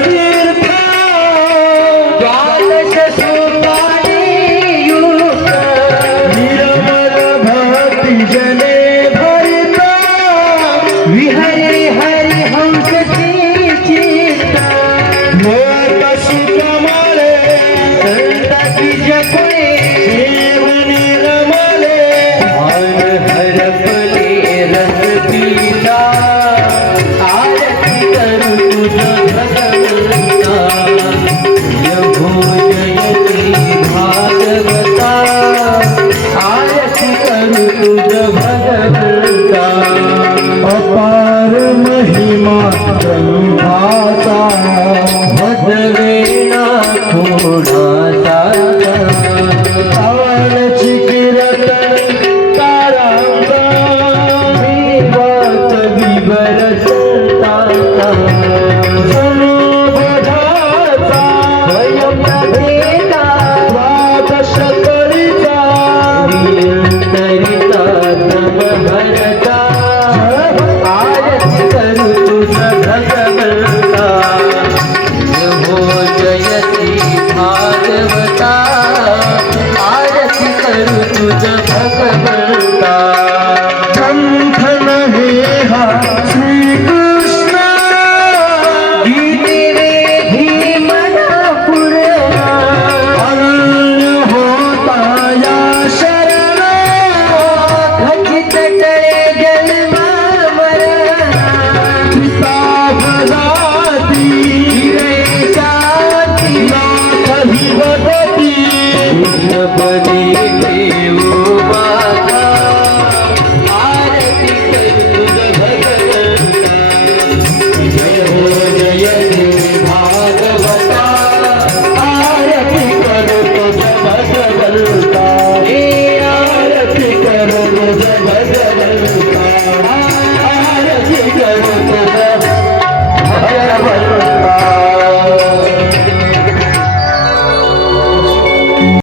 Yeah.